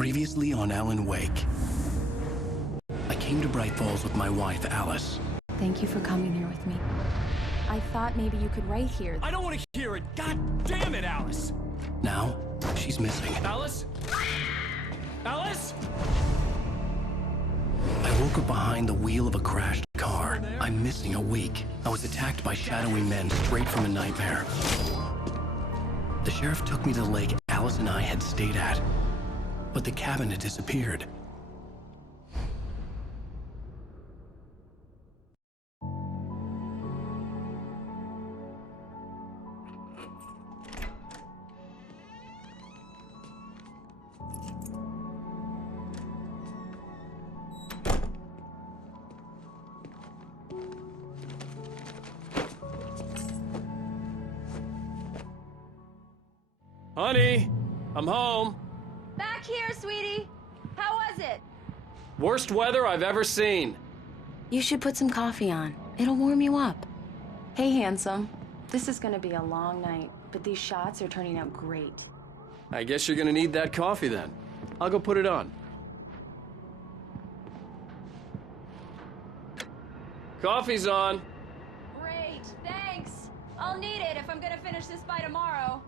Previously on Alan Wake. I came to Bright Falls with my wife, Alice. Thank you for coming here with me. I thought maybe you could write here. I don't want to hear it! God damn it, Alice! Now, she's missing. Alice? Alice? I woke up behind the wheel of a crashed car. I'm missing a week. I was attacked by shadowy men straight from a nightmare. The sheriff took me to the lake Alice and I had stayed at, but the cabin had disappeared. Honey, I'm home. Back here, sweetie. How was it? Worst weather I've ever seen. You should put some coffee on. It'll warm you up. Hey, handsome. This is gonna be a long night, but these shots are turning out great. I guess you're gonna need that coffee then. I'll go put it on. Coffee's on. Great, thanks. I'll need it if I'm gonna finish this by tomorrow.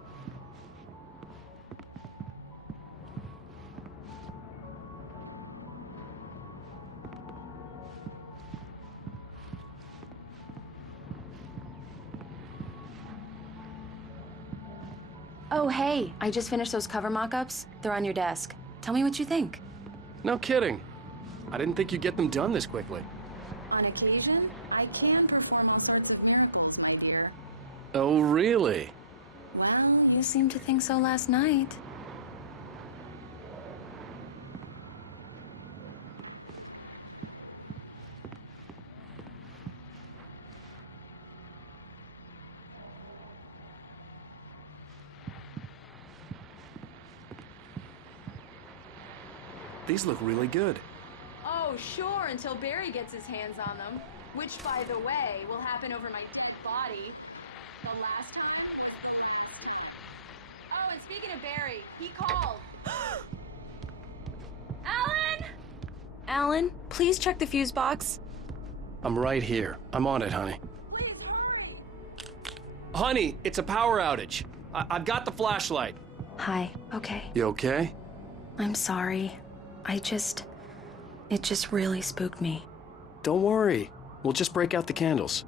Oh, hey, I just finished those cover mock-ups. They're on your desk. Tell me what you think. No kidding. I didn't think you'd get them done this quickly. On occasion, I can perform a here. Oh, really? Well, you seemed to think so last night. These look really good. Oh, sure, until Barry gets his hands on them. Which, by the way, will happen over my dead body. The last time... Oh, and speaking of Barry, he called. Alan! Alan, please check the fuse box. I'm right here. I'm on it, honey. Please, hurry! Honey, it's a power outage. I've got the flashlight. Hi, okay. You okay? I'm sorry. It just really spooked me. Don't worry. We'll just break out the candles.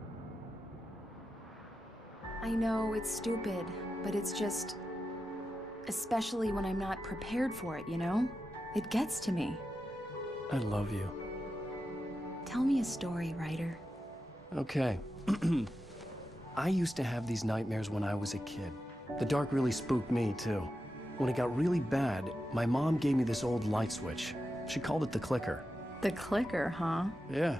I know, it's stupid, but it's just... Especially when I'm not prepared for it, you know? It gets to me. I love you. Tell me a story, writer. Okay. I used to have these nightmares when I was a kid. The dark really spooked me, too. When it got really bad, my mom gave me this old light switch. She called it the clicker. The clicker, huh? Yeah.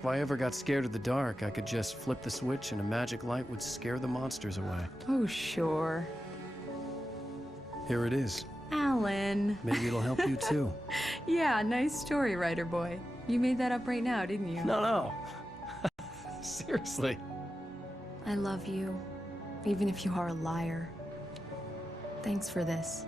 If I ever got scared of the dark, I could just flip the switch and a magic light would scare the monsters away. Oh, sure. Here it is. Alan. Maybe it'll help you, too. Yeah, nice story, writer boy. You made that up right now, didn't you? No. Seriously. I love you, even if you are a liar. Thanks for this.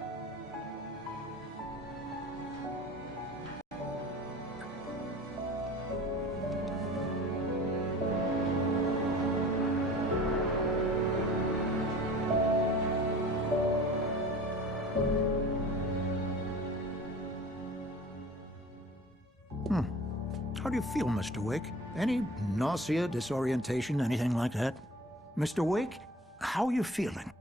How do you feel, Mr. Wake? Any nausea, disorientation, anything like that? Mr. Wake, how are you feeling?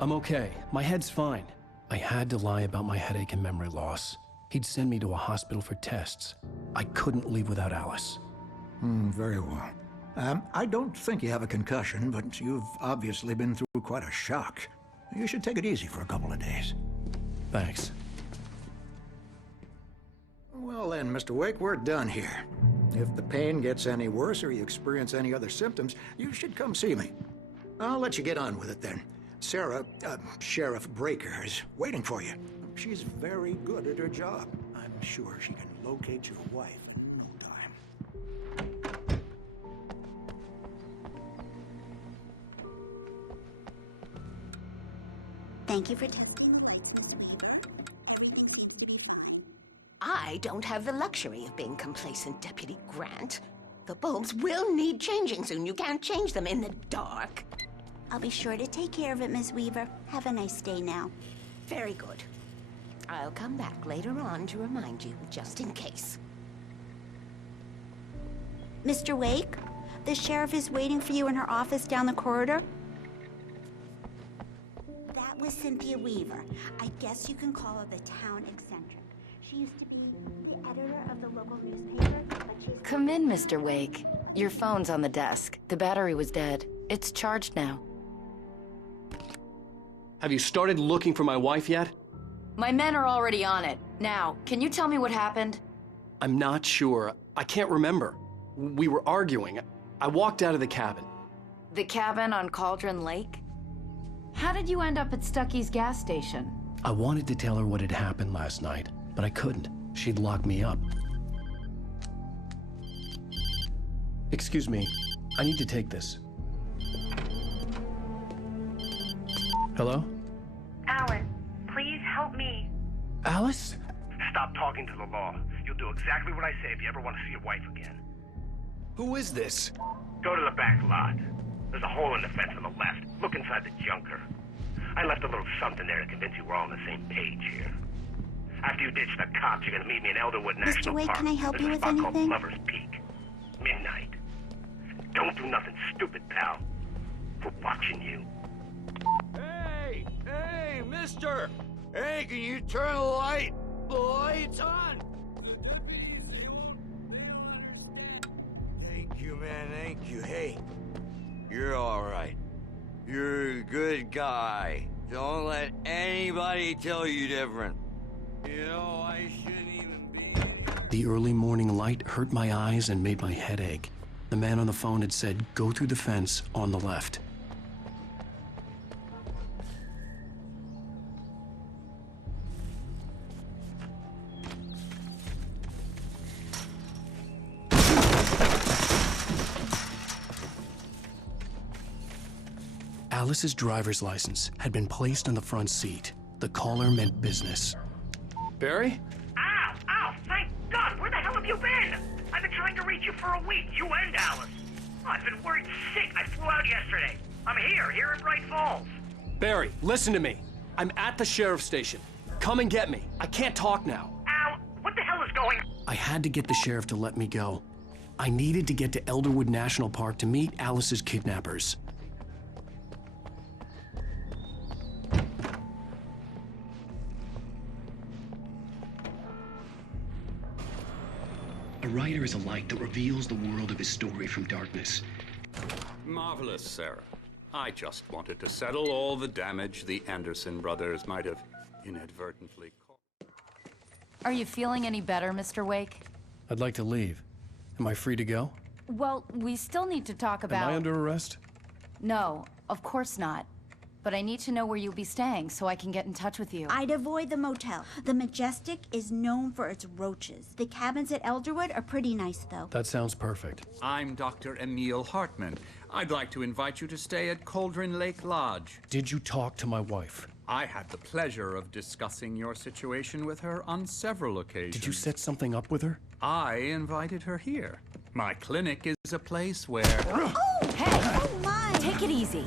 I'm okay. My head's fine. I had to lie about my headache and memory loss. He'd send me to a hospital for tests. I couldn't leave without Alice. Very well. I don't think you have a concussion, but you've obviously been through quite a shock. You should take it easy for a couple of days. Thanks. Well then, Mr. Wake, we're done here. If the pain gets any worse or you experience any other symptoms, you should come see me. I'll let you get on with it then. Sarah, Sheriff Breaker, is waiting for you. She's very good at her job. I'm sure she can locate your wife in no time. Thank you for testing the lights, Mr. Weaver. Everything seems to be fine. I don't have the luxury of being complacent, Deputy Grant. The bulbs will need changing soon. You can't change them in the dark. I'll be sure to take care of it, Miss Weaver. Have a nice day now. Very good. I'll come back later on to remind you, just in case. Mr. Wake, the sheriff is waiting for you in her office down the corridor. That was Cynthia Weaver. I guess you can call her the town eccentric. She used to be the editor of the local newspaper, but she's... Come in, Mr. Wake. Your phone's on the desk. The battery was dead. It's charged now. Have you started looking for my wife yet? My men are already on it. Now, can you tell me what happened? I'm not sure. I can't remember. We were arguing. I walked out of the cabin. The cabin on Cauldron Lake? How did you end up at Stucky's gas station? I wanted to tell her what had happened last night, but I couldn't. She'd lock me up. Excuse me. I need to take this. Hello? Alan, please help me. Alice? Stop talking to the law. You'll do exactly what I say if you ever want to see your wife again. Who is this? Go to the back lot. There's a hole in the fence on the left. Look inside the junker. I left a little something there to convince you we're all on the same page here. After you ditch the cops, you're gonna meet me in Elderwood National Wake, Park. can I help There's you a with spot anything? called Lover's Peak. Midnight. Don't do nothing stupid, pal. We're watching you. Hey, mister! Hey, can you turn the lights on? The deputies, they don't understand. Thank you, man, thank you. Hey, you're all right. You're a good guy. Don't let anybody tell you different. You know, I shouldn't even be... The early morning light hurt my eyes and made my head ache. The man on the phone had said, go through the fence on the left. Alice's driver's license had been placed on the front seat. The caller meant business. Barry? Ow! Ow! Thank God! Where the hell have you been? I've been trying to reach you for a week, you and Alice. Oh, I've been worried sick. I flew out yesterday. I'm here in Bright Falls. Barry, listen to me. I'm at the sheriff's station. Come and get me. I can't talk now. Al, what the hell is going on? I had to get the sheriff to let me go. I needed to get to Elderwood National Park to meet Alice's kidnappers. A writer is a light that reveals the world of his story from darkness. Marvelous, Sarah. I just wanted to settle all the damage the Anderson brothers might have inadvertently caused. Are you feeling any better, Mr. Wake? I'd like to leave. Am I free to go? Well, we still need to talk about... Am I under arrest? No, of course not. But I need to know where you'll be staying so I can get in touch with you. I'd avoid the motel. The Majestic is known for its roaches. The cabins at Elderwood are pretty nice, though. That sounds perfect. I'm Dr. Emil Hartman. I'd like to invite you to stay at Cauldron Lake Lodge. Did you talk to my wife? I had the pleasure of discussing your situation with her on several occasions. Did you set something up with her? I invited her here. My clinic is a place where... Oh, hey! Oh, my! Take it easy.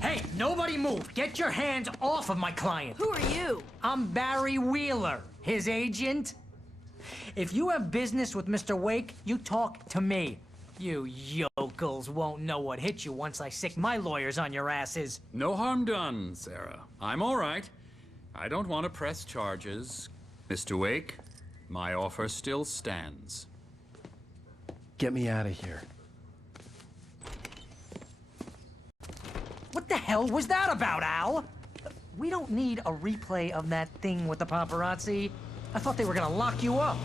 Hey, nobody move! Get your hands off of my client! Who are you? I'm Barry Wheeler, his agent. If you have business with Mr. Wake, you talk to me. You yokels won't know what hit you once I sick my lawyers on your asses. No harm done, Sarah. I'm all right. I don't want to press charges. Mr. Wake, my offer still stands. Get me out of here. What the hell was that about, Al? We don't need a replay of that thing with the paparazzi. I thought they were gonna lock you up.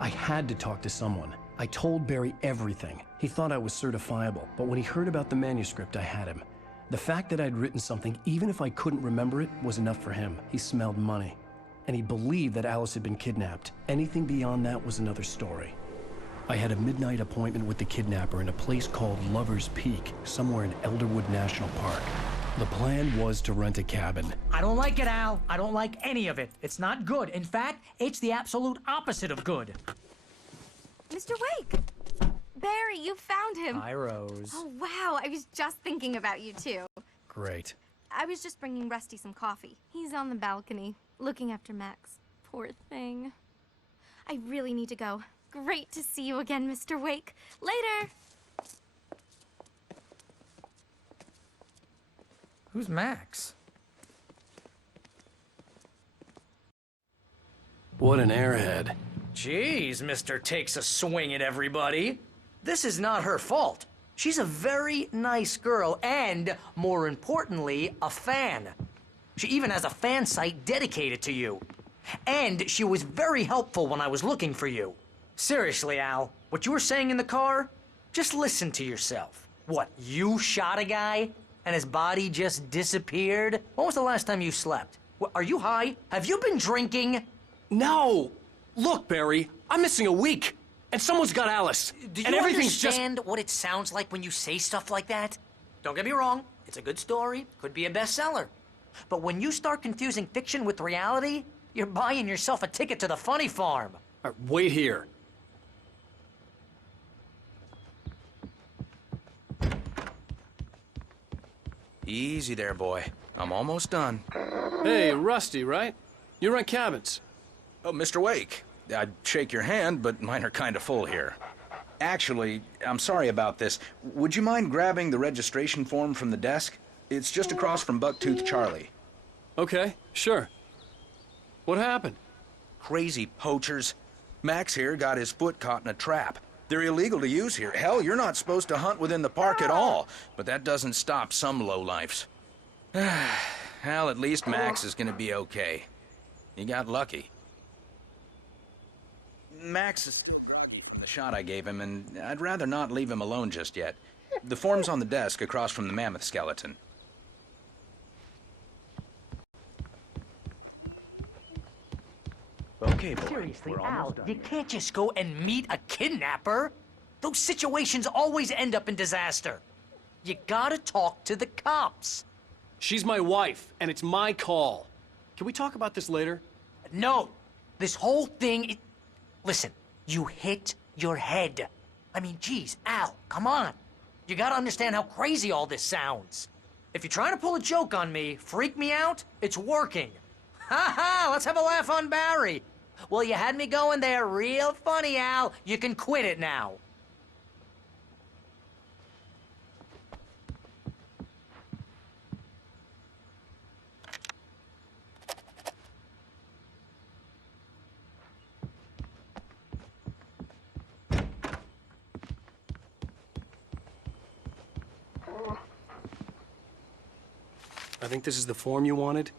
I had to talk to someone. I told Barry everything. He thought I was certifiable, but when he heard about the manuscript, I had him. The fact that I'd written something, even if I couldn't remember it, was enough for him. He smelled money. And he believed that Alice had been kidnapped. Anything beyond that was another story. I had a midnight appointment with the kidnapper in a place called Lover's Peak, somewhere in Elderwood National Park. The plan was to rent a cabin. I don't like it, Al. I don't like any of it. It's not good. In fact, it's the absolute opposite of good. Mr. Wake! Barry, you found him. Hi, Rose. Oh, wow. I was just thinking about you, too. Great. I was just bringing Rusty some coffee. He's on the balcony, looking after Max. Poor thing. I really need to go. Great to see you again, Mr. Wake. Later! Who's Max? What an airhead. Jeez, Mr. Takes a swing at everybody. This is not her fault. She's a very nice girl and, more importantly, a fan. She even has a fan site dedicated to you. And she was very helpful when I was looking for you. Seriously, Al, what you were saying in the car? Just listen to yourself. What, you shot a guy and his body just disappeared? When was the last time you slept? What, are you high? Have you been drinking? No! Look, Barry, I'm missing a week. And someone's got Alice. Do you and everything's understand what it sounds like when you say stuff like that? Don't get me wrong, it's a good story, could be a bestseller. But when you start confusing fiction with reality, you're buying yourself a ticket to the funny farm. All right, wait here. Easy there, boy. I'm almost done. Hey, Rusty, right? You rent cabins. Oh, Mr. Wake. I'd shake your hand, but mine are kind of full here. Actually, I'm sorry about this. Would you mind grabbing the registration form from the desk? It's just across from Bucktooth Charlie. Okay, sure. What happened? Crazy poachers. Max here got his foot caught in a trap. They're illegal to use here. Hell, you're not supposed to hunt within the park at all. But that doesn't stop some lowlifes. Hell, at least Max is gonna be okay. He got lucky. Max is groggy from the shot I gave him, and I'd rather not leave him alone just yet. The form's on the desk across from the mammoth skeleton. Okay, boy. Seriously, Al, you can't just go and meet a kidnapper. Those situations always end up in disaster. You gotta talk to the cops. She's my wife, and it's my call. Can we talk about this later? No. This whole thing... Listen, you hit your head. I mean, geez, Al, come on. You gotta understand how crazy all this sounds. If you're trying to pull a joke on me, freak me out, it's working. Ha ha, let's have a laugh on Barry. Well, you had me going there real funny, Al. You can quit it now. I think this is the form you wanted.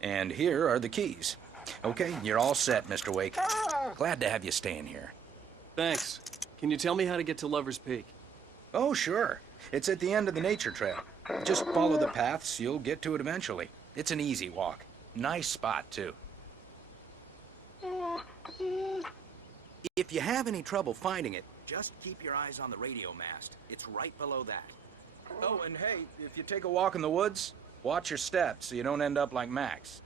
And here are the keys. Okay, you're all set, Mr. Wake. Glad to have you staying here. Thanks. Can you tell me how to get to Lover's Peak? Oh, sure. It's at the end of the nature trail. Just follow the paths, you'll get to it eventually. It's an easy walk. Nice spot, too. If you have any trouble finding it, just keep your eyes on the radio mast. It's right below that. Oh, and hey, if you take a walk in the woods, watch your steps so you don't end up like Max.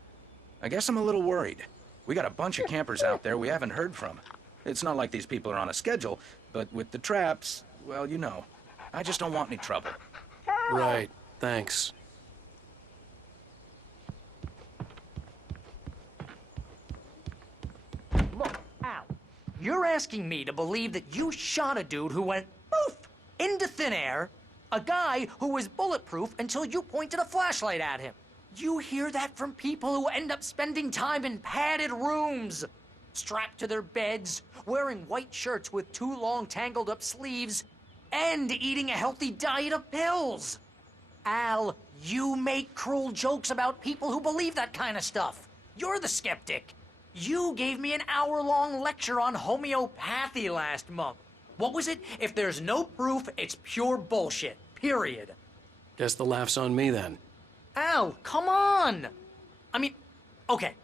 I guess I'm a little worried. We got a bunch of campers out there we haven't heard from. It's not like these people are on a schedule, but with the traps, well, you know. I just don't want any trouble. Right. Thanks. Look, Al, you're asking me to believe that you shot a dude who went poof into thin air, a guy who was bulletproof until you pointed a flashlight at him. You hear that from people who end up spending time in padded rooms, strapped to their beds, wearing white shirts with too long tangled up sleeves, and eating a healthy diet of pills. Al, you make cruel jokes about people who believe that kind of stuff. You're the skeptic. You gave me an hour-long lecture on homeopathy last month. What was it? If there's no proof, it's pure bullshit. Period. Guess the laugh's on me then. Al, come on! I mean, okay.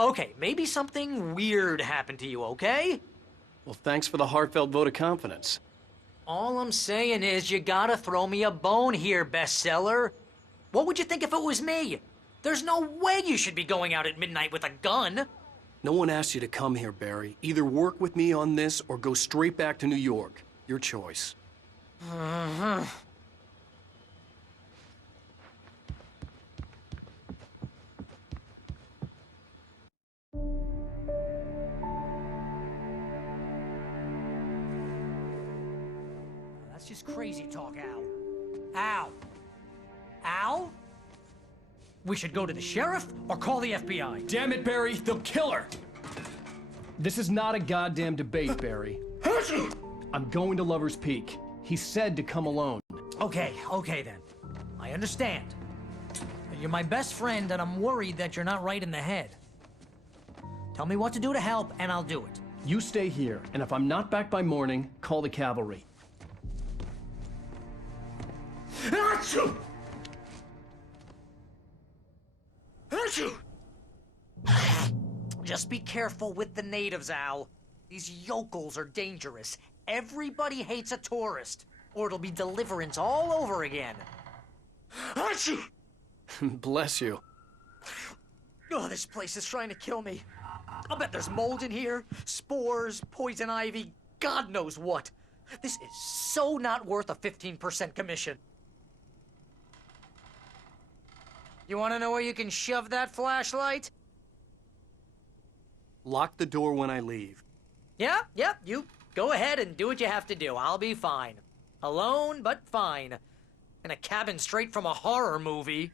Okay, maybe something weird happened to you, okay? Well, thanks for the heartfelt vote of confidence. All I'm saying is you gotta throw me a bone here, bestseller. What would you think if it was me? There's no way you should be going out at midnight with a gun. No one asked you to come here, Barry. Either work with me on this or go straight back to New York. Your choice. That's just crazy talk, Al. Al? Al? We should go to the sheriff or call the FBI. Damn it, Barry, they'll kill her! This is not a goddamn debate, Barry. I'm going to Lover's Peak. He said to come alone. Okay then. I understand. You're my best friend, and I'm worried that you're not right in the head. Tell me what to do to help, and I'll do it. You stay here, and if I'm not back by morning, call the cavalry. Achoo! Achoo! Just be careful with the natives, Al. These yokels are dangerous. Everybody hates a tourist, or it'll be Deliverance all over again. Achoo! Bless you. Oh, this place is trying to kill me. I'll bet there's mold in here, spores, poison ivy, God knows what. This is so not worth a 15% commission. You want to know where you can shove that flashlight? Lock the door when I leave. Yeah, you go ahead and do what you have to do. I'll be fine. Alone, but fine. In a cabin straight from a horror movie.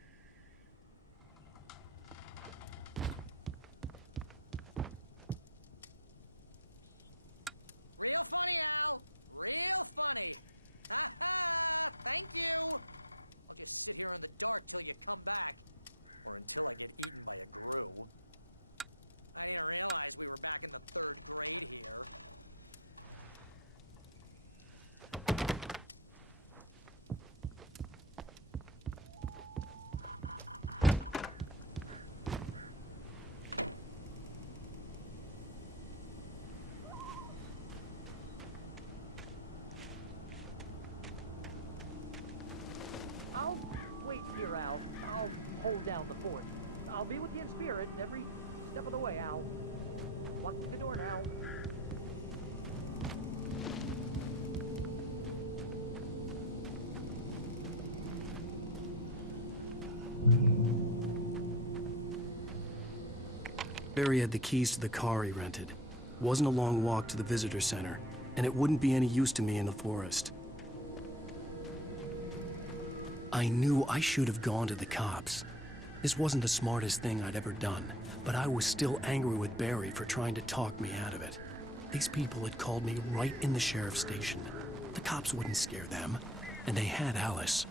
I'll hold down the fort. I'll be with you in spirit every step of the way, Al. Lock the door now. Barry had the keys to the car he rented. Wasn't a long walk to the visitor center, and it wouldn't be any use to me in the forest. I knew I should have gone to the cops. This wasn't the smartest thing I'd ever done, but I was still angry with Barry for trying to talk me out of it. These people had called me right in the sheriff's station. The cops wouldn't scare them, and they had Alice.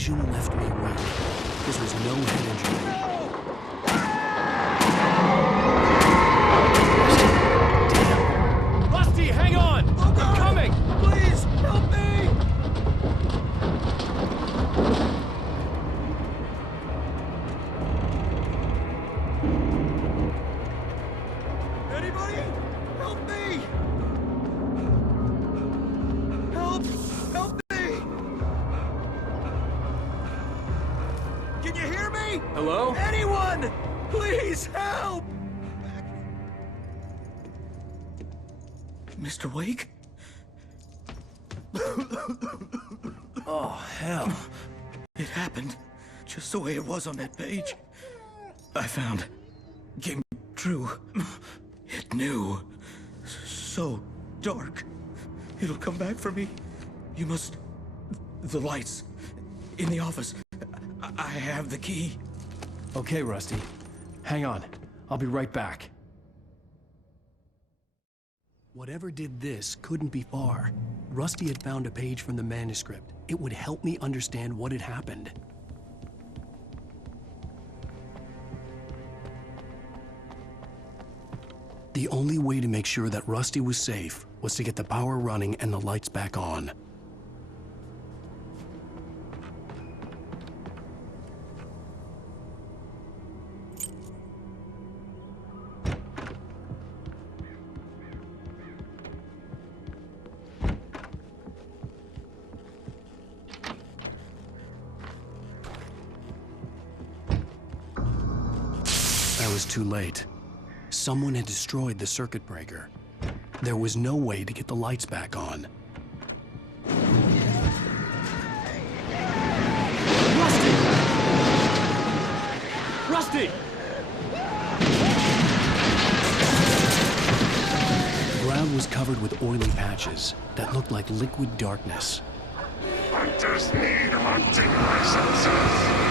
vision left me weak. This was no head injury. Rusty, hang on! I'm coming! Please, help me! Anybody? Help me! Help! Help me! Can you hear me? Hello? Anyone! Please help! Mr. Wake? Oh, hell. It happened just the way it was on that page. I found. Came true. It knew. So dark. It'll come back for me. You must. The lights. In the office. I have the key. Okay, Rusty. Hang on. I'll be right back. Whatever did this couldn't be far. Rusty had found a page from the manuscript. It would help me understand what had happened. The only way to make sure that Rusty was safe was to get the power running and the lights back on. I was too late. Someone had destroyed the circuit breaker. There was no way to get the lights back on. Rusty! The ground was covered with oily patches that looked like liquid darkness. Hunters need hunting licenses.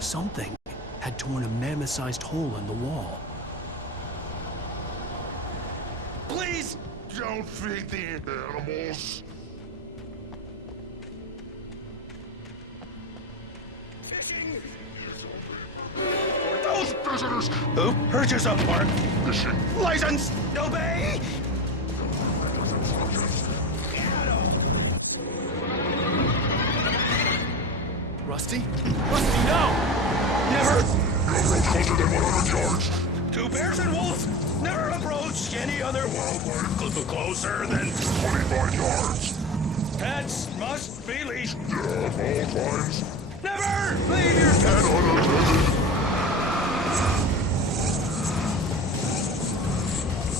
Something had torn a mammoth-sized hole in the wall. Please don't feed the animals. Fishing! Those visitors who purchase a park Fishing. license obey! Rusty? Rusty, no! Never! You approach closer than 100 yards. Two bears and wolves never approach any other wildlife closer than 25 yards. pets must be leashed. Yeah, of all times. Never leave your pet Unattended.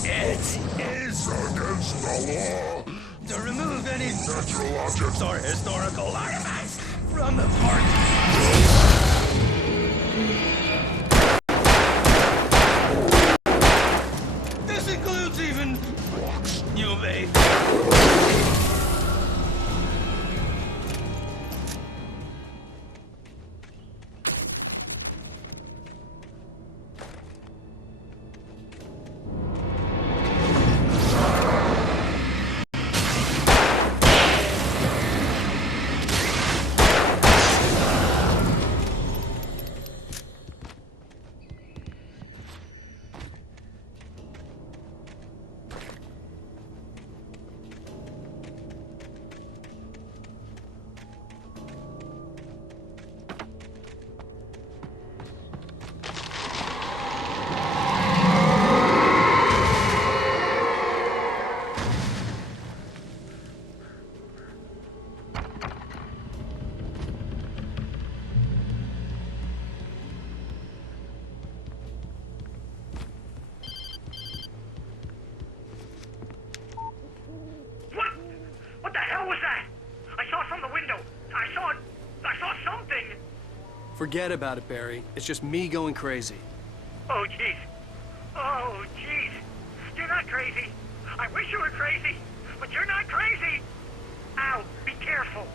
It is Against the law. to remove any Natural objects. or historical artifacts from the park. This includes even rocks. You may. Forget about it, Barry. It's just me going crazy. Oh, jeez. Oh, jeez. You're not crazy. I wish you were crazy, but you're not crazy. Ow, be careful.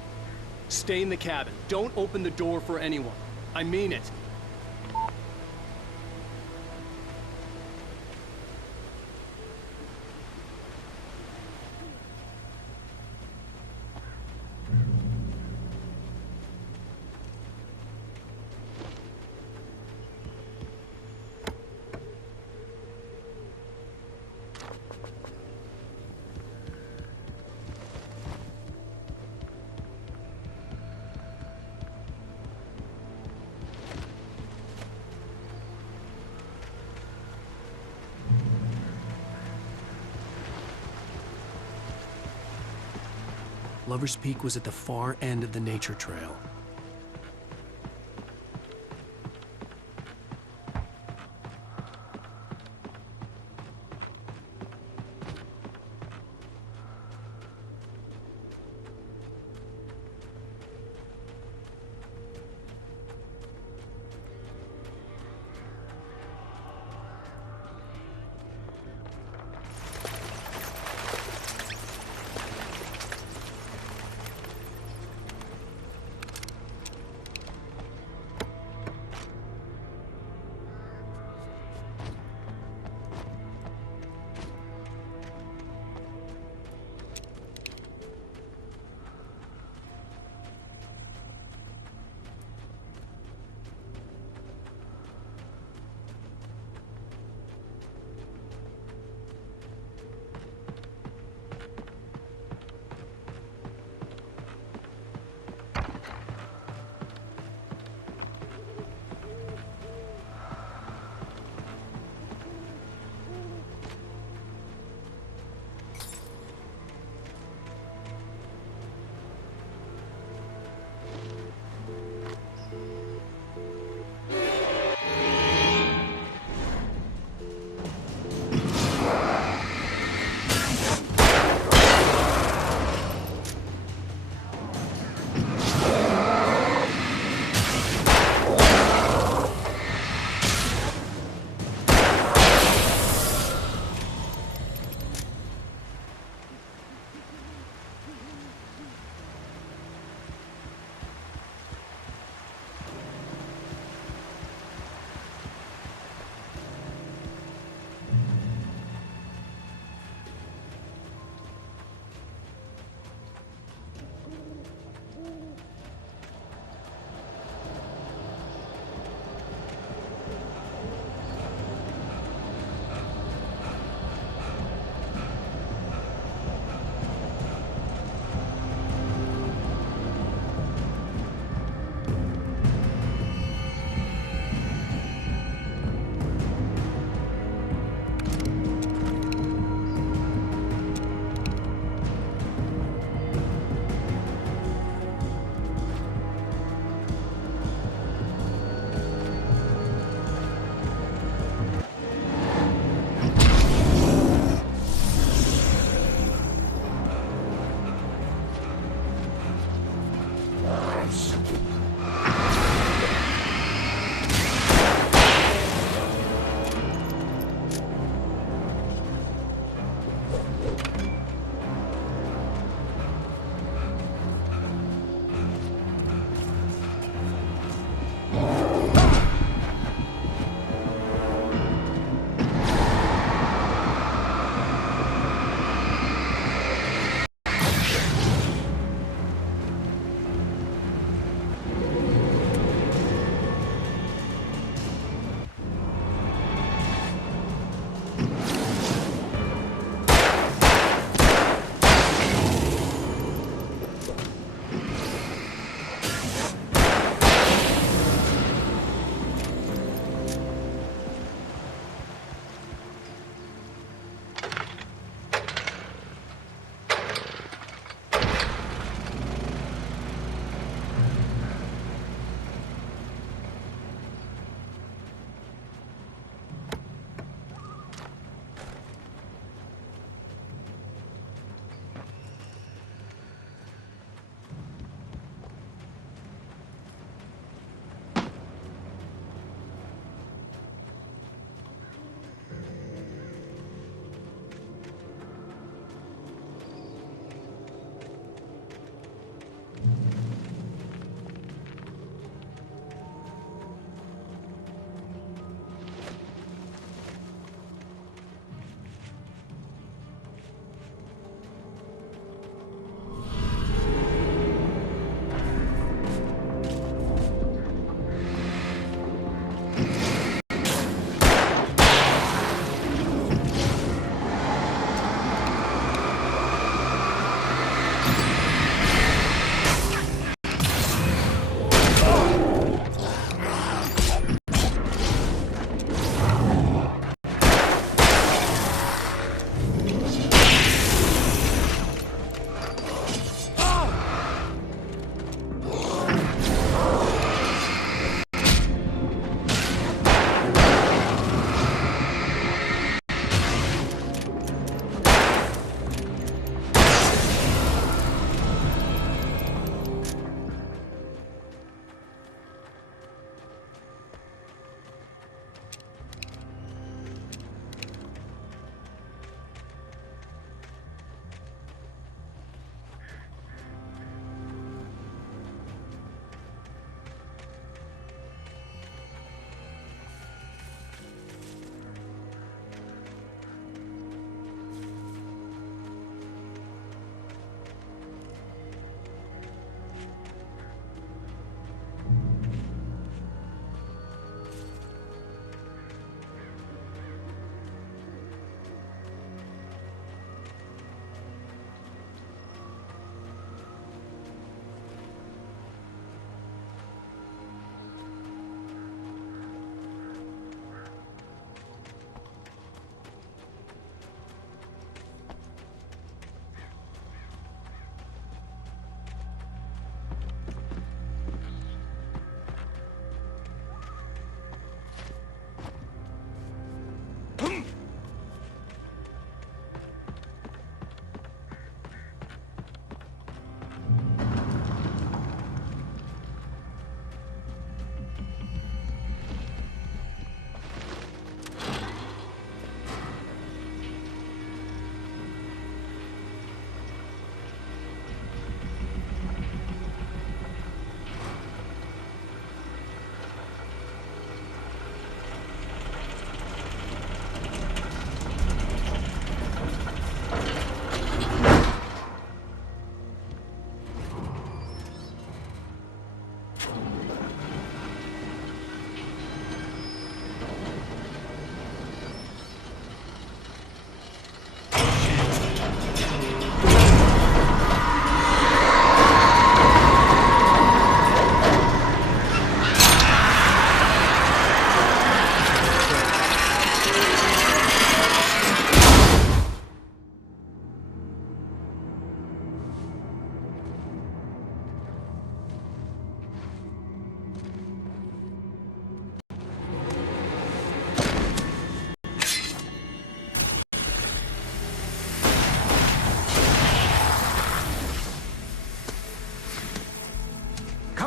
Stay in the cabin. Don't open the door for anyone. I mean it. Lover's Peak was at the far end of the nature trail.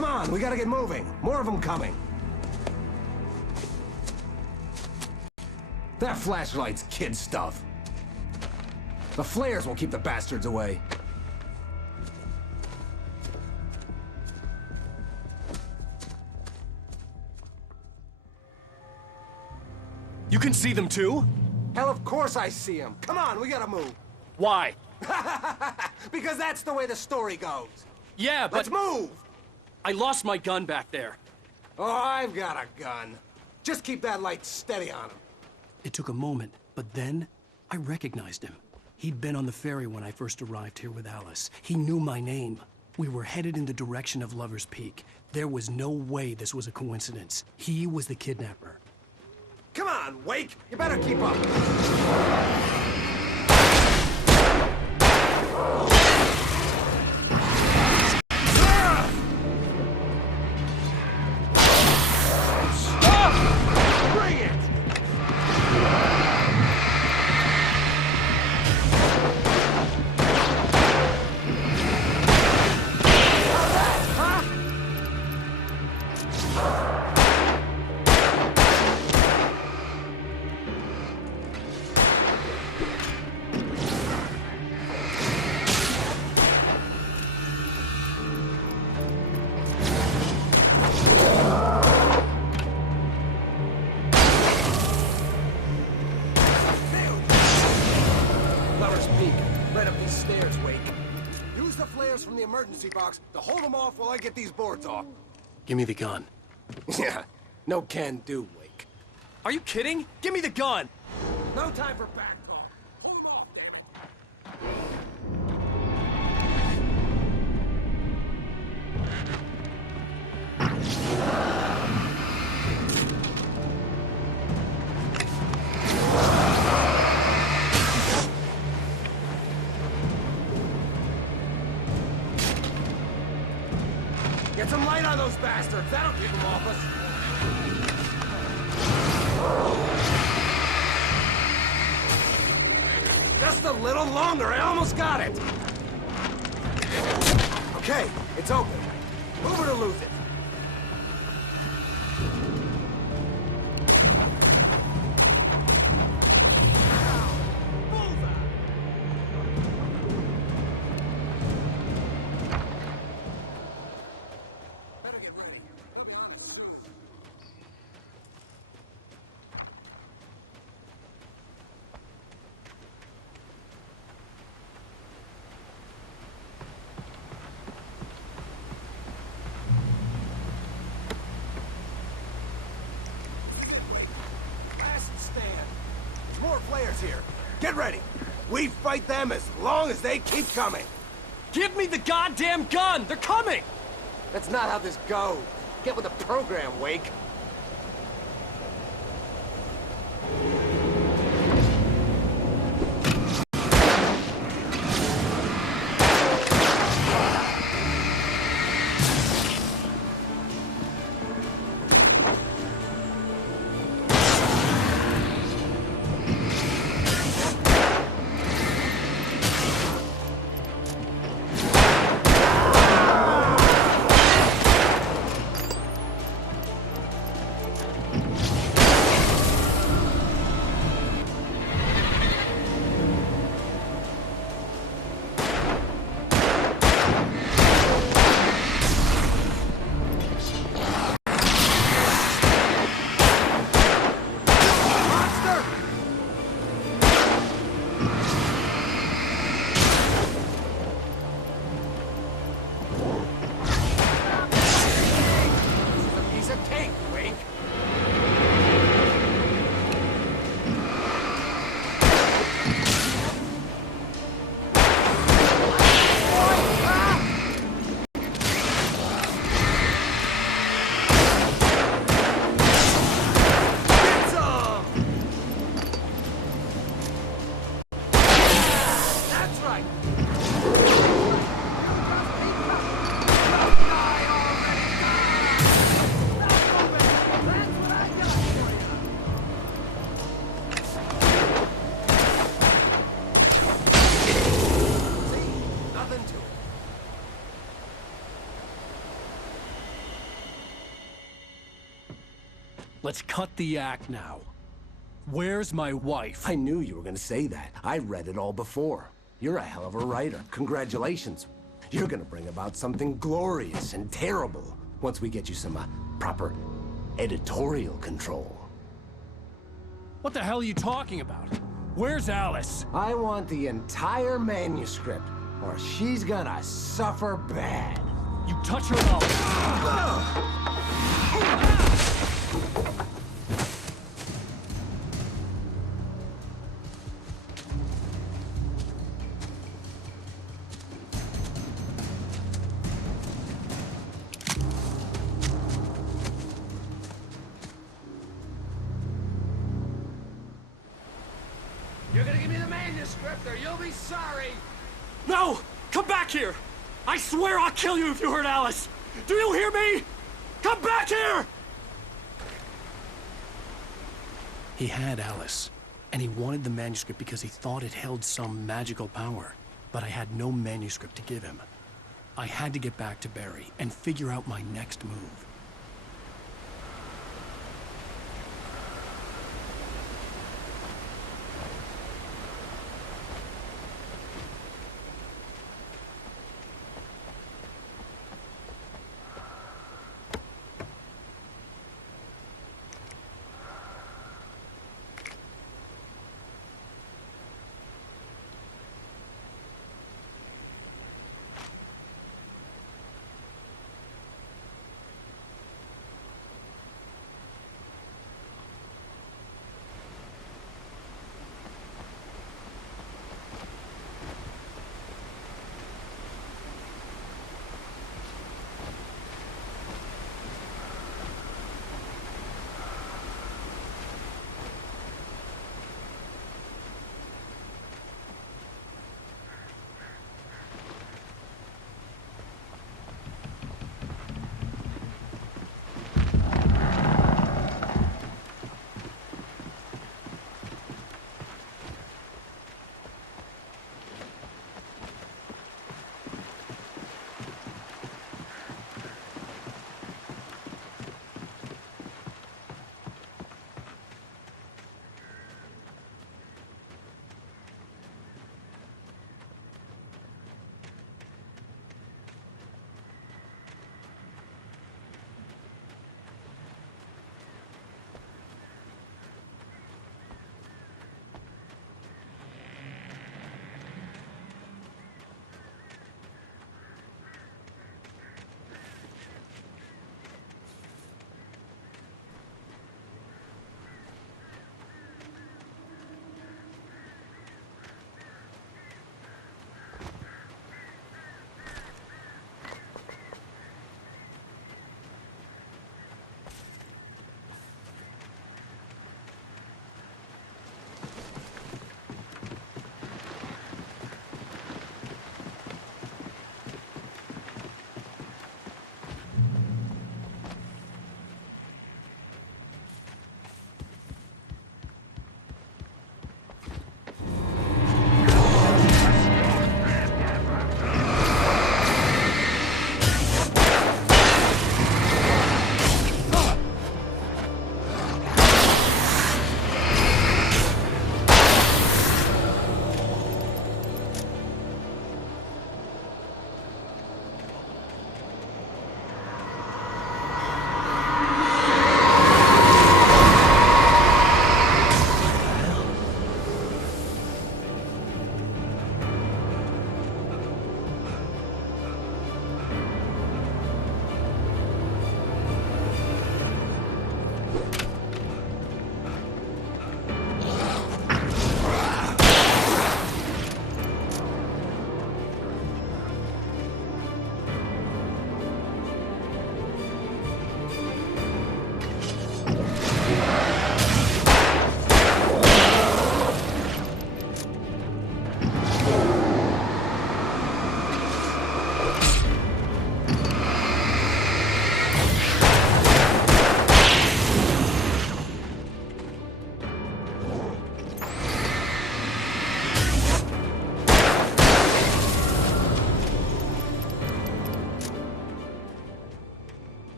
Come on, we gotta get moving. More of them coming. That flashlight's kid stuff. The flares will keep the bastards away. You can see them too? Hell, of course I see them. Come on, we gotta move. Why? Because that's the way the story goes. Yeah, but... Let's move! I lost my gun back there. Oh, I've got a gun. Just keep that light steady on him. It took a moment, but then I recognized him. He'd been on the ferry when I first arrived here with Alice. He knew my name. We were headed in the direction of Lover's Peak. There was no way this was a coincidence. He was the kidnapper. Come on, Wake! You better keep up. From the emergency box to hold them off while I get these boards off. Give me the gun. Yeah, no can do, Wake. Are you kidding? Give me the gun! No time for back talk. Hold them off, damn it. Get some light on those bastards. That'll keep them off us. Just a little longer. I almost got it. Okay, it's open. Move it or lose it. More players here. Get ready. We fight them as long as they keep coming. Give me the goddamn gun! They're coming! That's not how this goes. Get with the program, Wake. Let's cut the act now. Where's my wife? I knew you were gonna say that. I read it all before. You're a hell of a writer. Congratulations. You're gonna bring about something glorious and terrible once we get you some proper editorial control. What the hell are you talking about? Where's Alice? I want the entire manuscript, or she's gonna suffer bad. You touch her and You're gonna give me the manuscript or you'll be sorry! No! Come back here! I swear I'll kill you if you hurt Alice! Do you hear me? Come back here! He had Alice, and he wanted the manuscript because he thought it held some magical power. But I had no manuscript to give him. I had to get back to Barry and figure out my next move.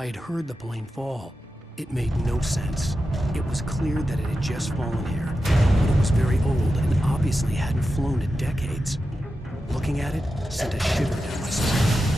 I had heard the plane fall. It made no sense. It was clear that it had just fallen here, but it was very old and obviously hadn't flown in decades. Looking at it sent a shiver down my spine.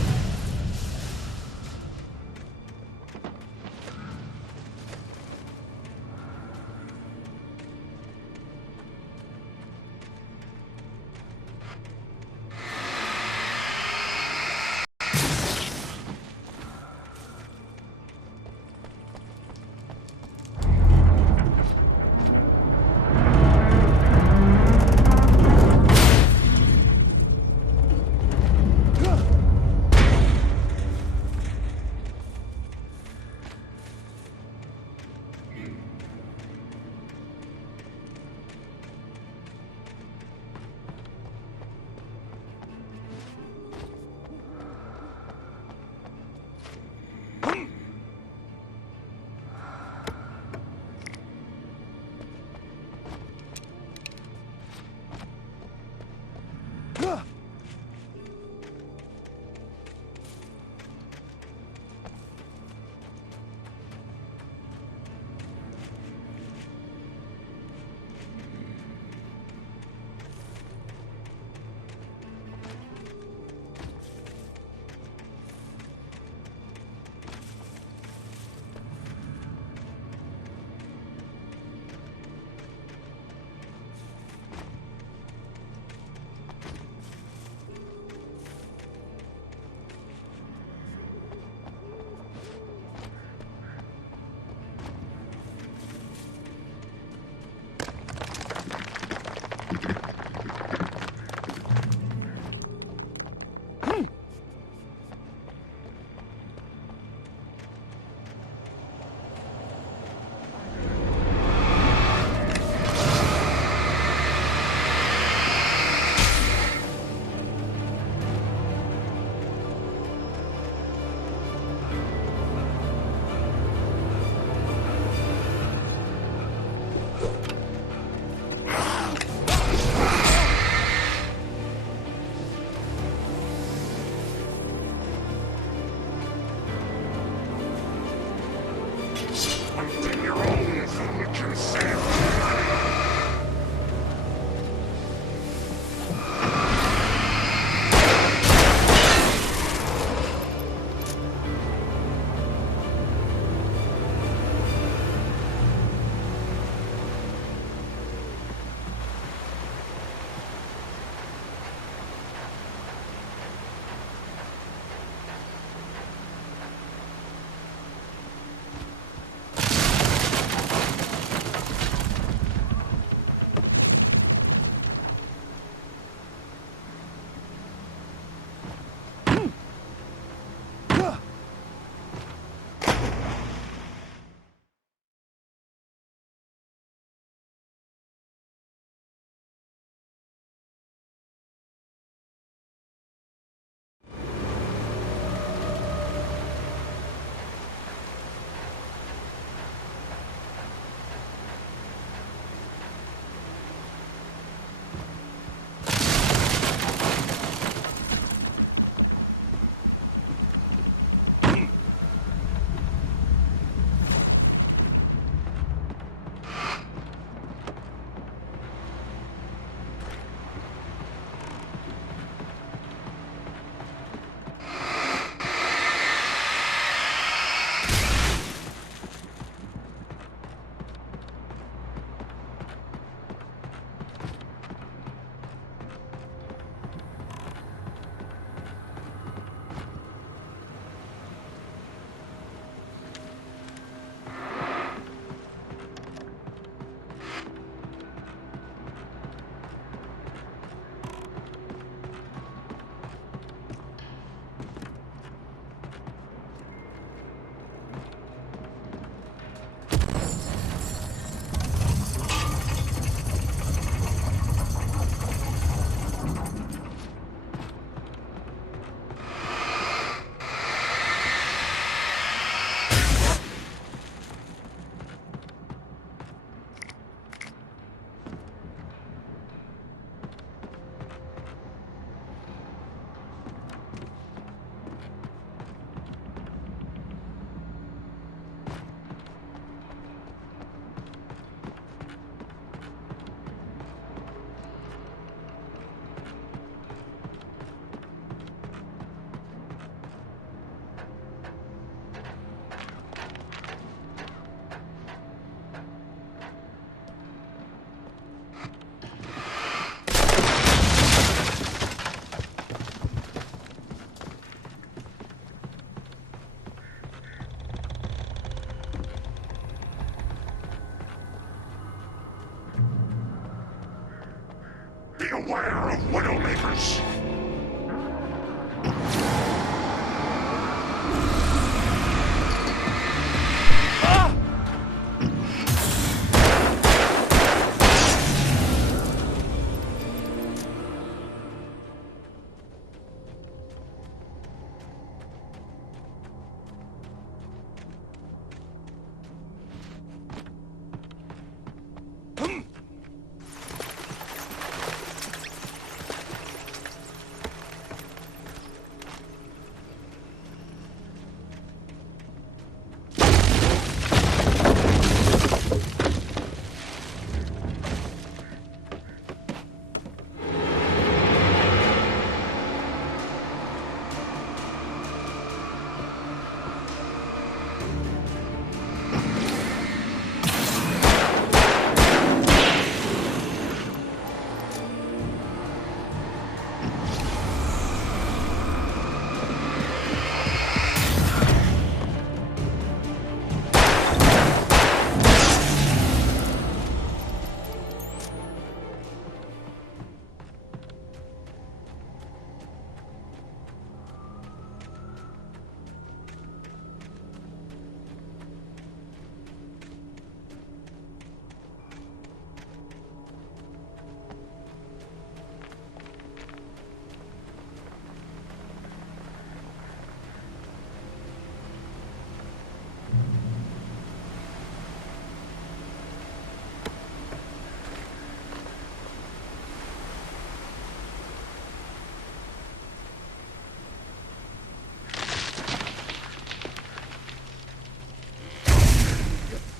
Beware of Widowmakers.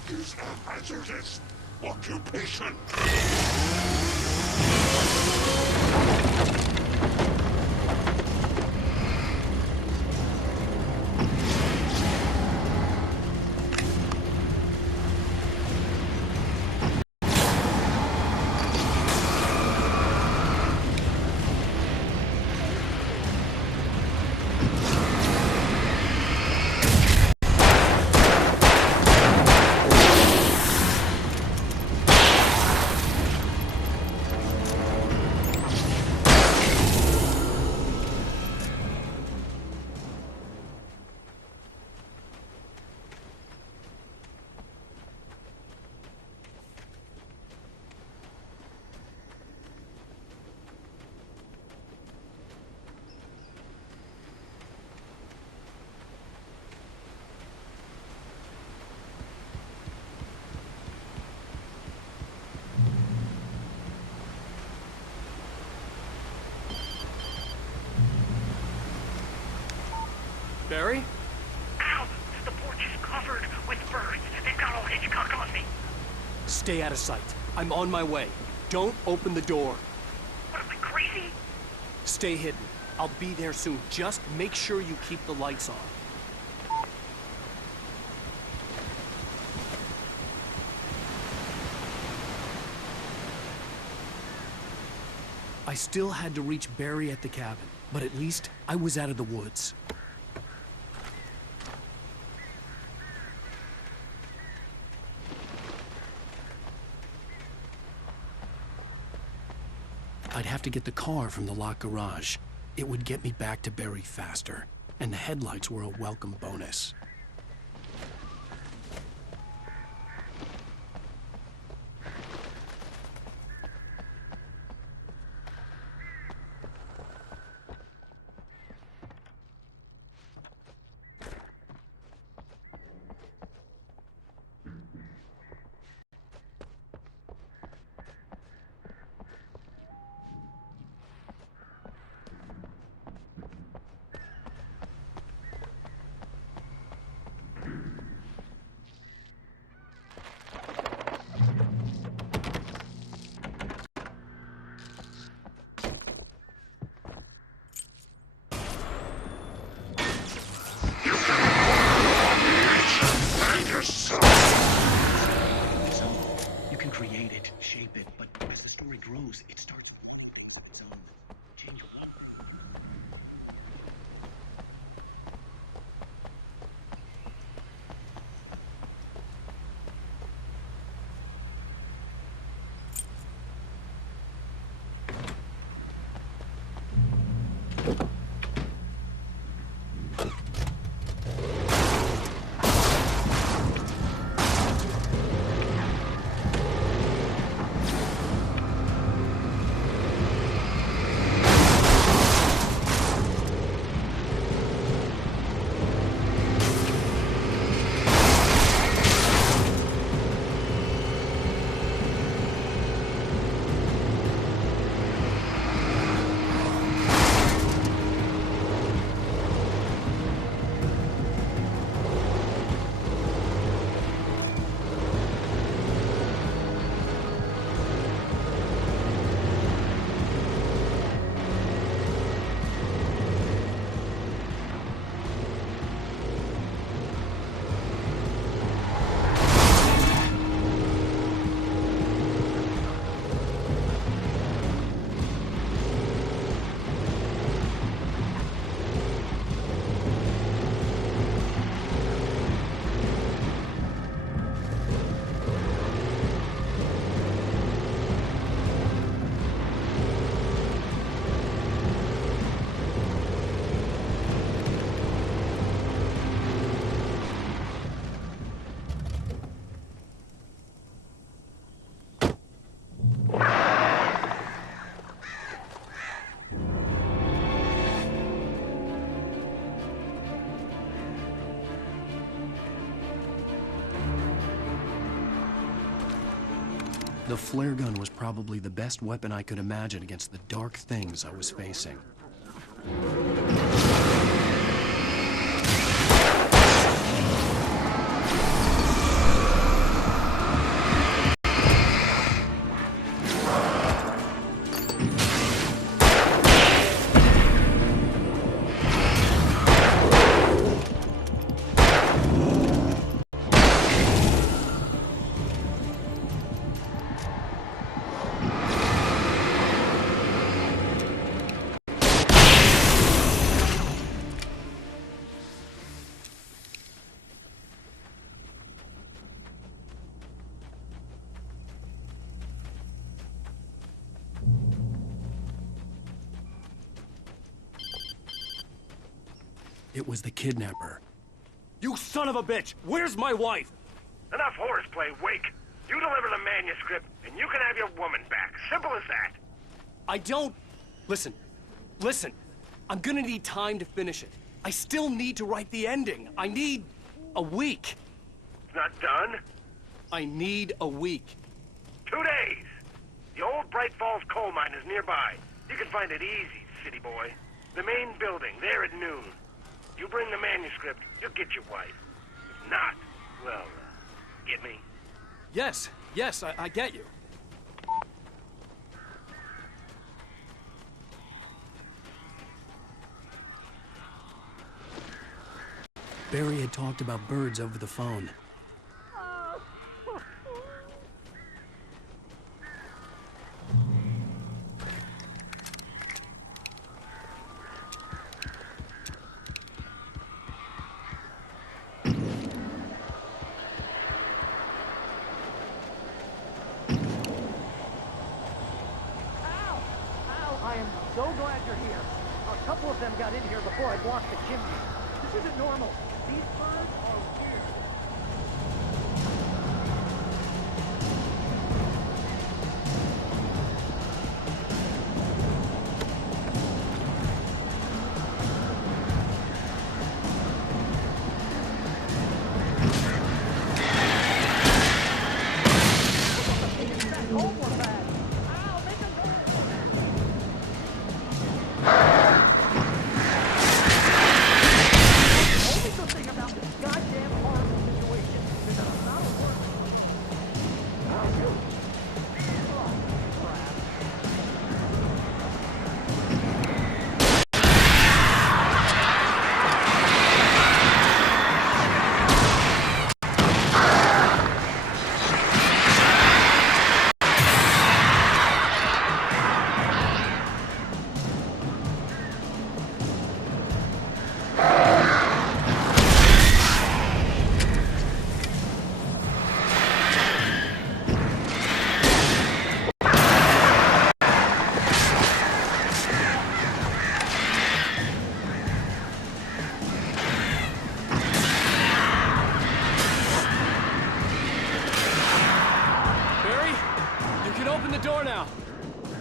Is a hazardous occupation. Barry? Ow! The porch is covered with birds. They've got old Hitchcock on me. Stay out of sight. I'm on my way. Don't open the door. What am I, crazy? Stay hidden. I'll be there soon. Just make sure you keep the lights on. I still had to reach Barry at the cabin, but at least I was out of the woods. I'd have to get the car from the locked garage. It would get me back to Barry faster, and the headlights were a welcome bonus. The flare gun was probably the best weapon I could imagine against the dark things I was facing. It was the kidnapper. You son of a bitch! Where's my wife? Enough horseplay, Wake. You deliver the manuscript, and you can have your woman back. Simple as that. I don't... Listen. I'm gonna need time to finish it. I still need to write the ending. I need a week. It's not done? I need a week. 2 days. The old Bright Falls coal mine is nearby. You can find it easy, city boy. The main building, there at noon. You bring the manuscript, you'll get your wife. If not, well, get me? Yes, I get you. Barry had talked about birds over the phone. I am so glad you're here. A couple of them got in here before I blocked the chimney. This isn't normal. These birds are weird.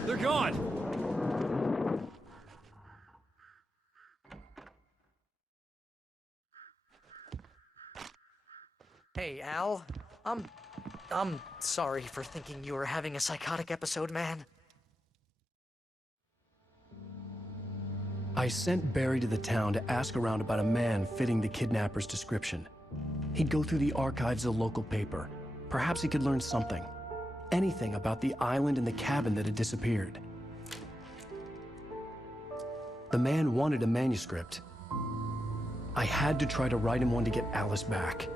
They're gone! Hey, Al. I'm sorry for thinking you were having a psychotic episode, man. I sent Barry to the town to ask around about a man fitting the kidnapper's description. He'd go through the archives of the local paper. Perhaps he could learn something. Anything about the island and the cabin that had disappeared. The man wanted a manuscript. I had to try to write him one to get Alice back.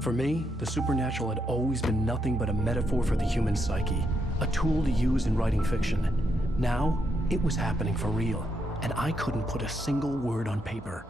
For me, the supernatural had always been nothing but a metaphor for the human psyche, a tool to use in writing fiction. Now, it was happening for real, and I couldn't put a single word on paper.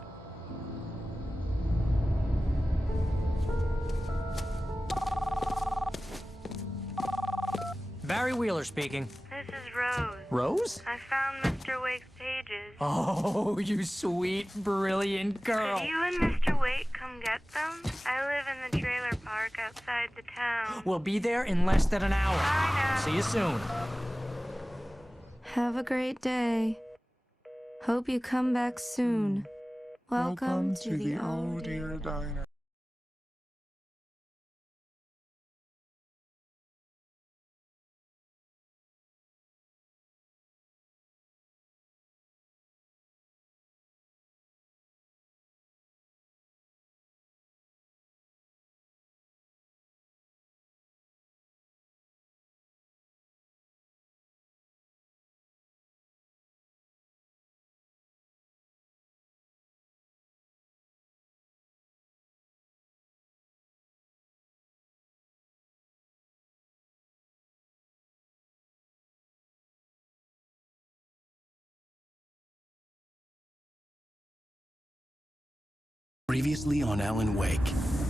Barry Wheeler speaking. This is Rose. Rose? I found Mr. Wake's pages. Oh, you sweet, brilliant girl. Could you and Mr. Wake come get them? I live in the trailer park outside the town. We'll be there in less than an hour. Bye now. See you soon. Have a great day. Hope you come back soon. Welcome to the Oh Dear Diner. Previously on Alan Wake,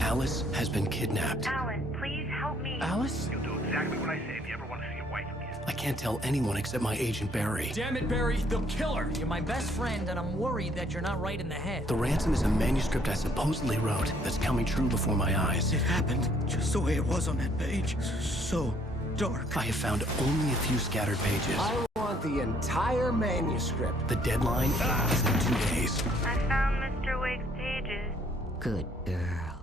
Alice has been kidnapped. Alan, please help me. Alice? You'll do exactly what I say if you ever want to see your wife again. I can't tell anyone except my agent Barry. Damn it, Barry, they'll kill her. You're my best friend, and I'm worried that you're not right in the head. The ransom is a manuscript I supposedly wrote that's coming true before my eyes. It happened just the way it was on that page. So dark. I have found only a few scattered pages. I want the entire manuscript. The deadline is in 2 days. I found Mr. Wake's pages. Good girl.